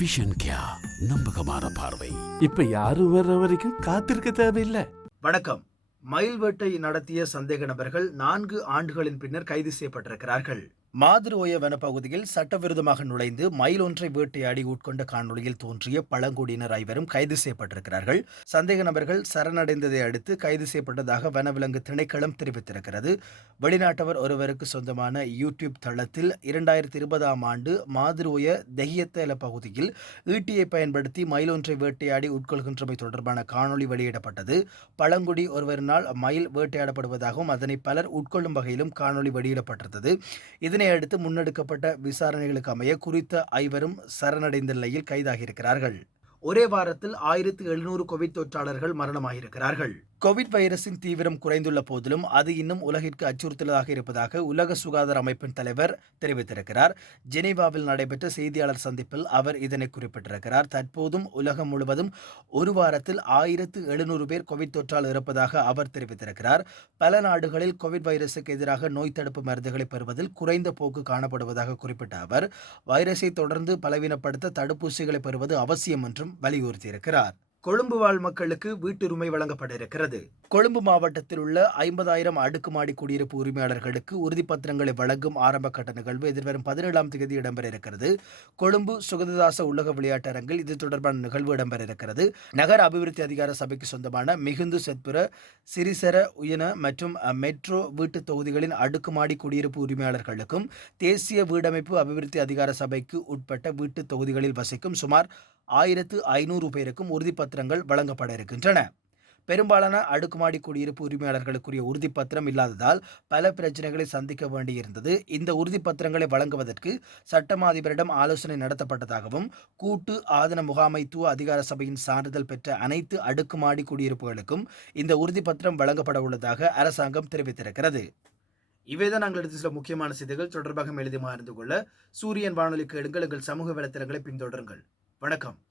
Vision கியா நம்பகமான பார்வை. இப்ப யாரும் வர்ற வரைக்கும் காத்திருக்க தேவையில்லை. வணக்கம். மயில் வேட்டை நடத்திய சந்தேக நபர்கள் நான்கு ஆண்டுகளின் பின்னர் கைது செய்யப்பட்டிருக்கிறார்கள். மாதிரோய வனப்பகுதியில் சட்டவிரோதமாக நுழைந்து மயில் ஒன்றை வேட்டையாடி உட்கொண்ட காணொளியில் தோன்றிய பழங்குடியினர் ஐவரும் கைது செய்யப்பட்டிருக்கிறார்கள். சந்தேக நபர்கள் சரணடைந்ததை அடுத்து கைது செய்யப்பட்டதாக வனவிலங்கு திணைக்களம் தெரிவித்திருக்கிறது. வெளிநாட்டவர் ஒருவருக்கு சொந்தமான யூடியூப் தளத்தில் இரண்டாயிரத்தி இருபதாம் ஆண்டு மாதிரோய தெஹியத்தேல பகுதியில் ஈட்டியை பயன்படுத்தி மயில் ஒன்றை வேட்டையாடி உட்கொள்கின்றமை தொடர்பான காணொளி வெளியிடப்பட்டது. பழங்குடி ஒருவரினால் மயில் வேட்டையாடப்படுவதாகவும் அதனை பலர் உட்கொள்ளும் வகையிலும் காணொளி வெளியிடப்பட்டிருந்தது. இதனை அடுத்து முன்னெடுக்கப்பட்ட விசாரணைகளுக்கு அமைய குறித்த ஐவரும் சரணடைந்த நிலையில் கைதாகியிருக்கிறார்கள். ஒரே வாரத்தில் ஆயிரத்து எழுநூறு கோவிட் தொற்றாளர்கள் மரணமாகியிருக்கிறார்கள் கோவிட் வைரஸின் தீவிரம் குறைந்துள்ள போதிலும் அது இன்னும் உலகிற்கு அச்சுறுத்தலாக இருப்பதாக உலக சுகாதார அமைப்பின் தலைவர் தெரிவித்திருக்கிறார். ஜெனீவாவில் நடைபெற்ற செய்தியாளர் சந்திப்பில் அவர் இதனை குறிப்பிட்டிருக்கிறார். தற்போதும் உலகம் முழுவதும் ஒரு வாரத்தில் ஆயிரத்து எழுநூறு பேர் கோவிட் தொற்றால் இருப்பதாக அவர் தெரிவித்திருக்கிறார். பல நாடுகளில் கோவிட் வைரஸுக்கு எதிராக நோய் தடுப்பு மருந்துகளை பெறுவதில் குறைந்த போக்கு காணப்படுவதாக குறிப்பிட்ட அவர் வைரஸை தொடர்ந்து பலவீனப்படுத்த தடுப்பூசிகளை பெறுவது அவசியம் என்றும் வலியுறுத்தியிருக்கிறார். கொழும்பு வாழ் மக்களுக்கு வீட்டுரிமை வழங்கப்பட இருக்கிறது கொழும்பு மாவட்டத்தில் உள்ள ஐம்பதாயிரம் அடுக்குமாடி குடியிருப்பு உரிமையாளர்களுக்கு உறுதிப்பத்திரங்களை வழங்கும் ஆரம்ப கட்ட நிகழ்வு எதிர்வரும் பதினேழாம் தேதி இடம்பெற இருக்கிறது கொழும்பு சுகததாச உலக விளையாட்டரங்கில் இது தொடர்பான நிகழ்வு இடம்பெற இருக்கிறது நகர அபிவிருத்தி அதிகார சபைக்கு சொந்தமான மிகுந்து செத்புர சிறிசர உயன மற்றும் மெட்ரோ வீட்டு தொகுதிகளின் அடுக்குமாடி குடியிருப்பு உரிமையாளர்களுக்கும் தேசிய வீடமைப்பு அபிவிருத்தி அதிகார சபைக்கு உட்பட்ட வீட்டு தொகுதிகளில் வசிக்கும் சுமார் ஆயிரத்து ஐநூறு பேருக்கும் உறுதிப்பத்திரங்கள் வழங்கப்பட இருக்கின்றன. பெரும்பாலான அடுக்குமாடி குடியிருப்பு உரிமையாளர்களுக்குரிய உறுதிப்பத்திரம் இல்லாததால் பல பிரச்சனைகளை சந்திக்க வேண்டியிருந்தது. இந்த உறுதிப்பத்திரங்களை வழங்குவதற்கு சட்டமா அதிபரிடம் ஆலோசனை நடத்தப்பட்டதாகவும் கூட்டு ஆதன முகாமைத்துவ அதிகார சபையின் சான்றிதழ் பெற்ற அனைத்து அடுக்குமாடி குடியிருப்புகளுக்கும் இந்த உறுதிப்பத்திரம் வழங்கப்பட உள்ளதாக அரசாங்கம் தெரிவித்திருக்கிறது. இவைதான் நாங்கள் எடுத்து சில முக்கியமான செய்திகள். தொடர்பாக எழுதி அறிந்து கொள்ள சூரியன் வானொலிக்கு எடுங்கள் எங்கள் சமூக வலைத்தளங்களை பின்தொடருங்கள். வணக்கம்.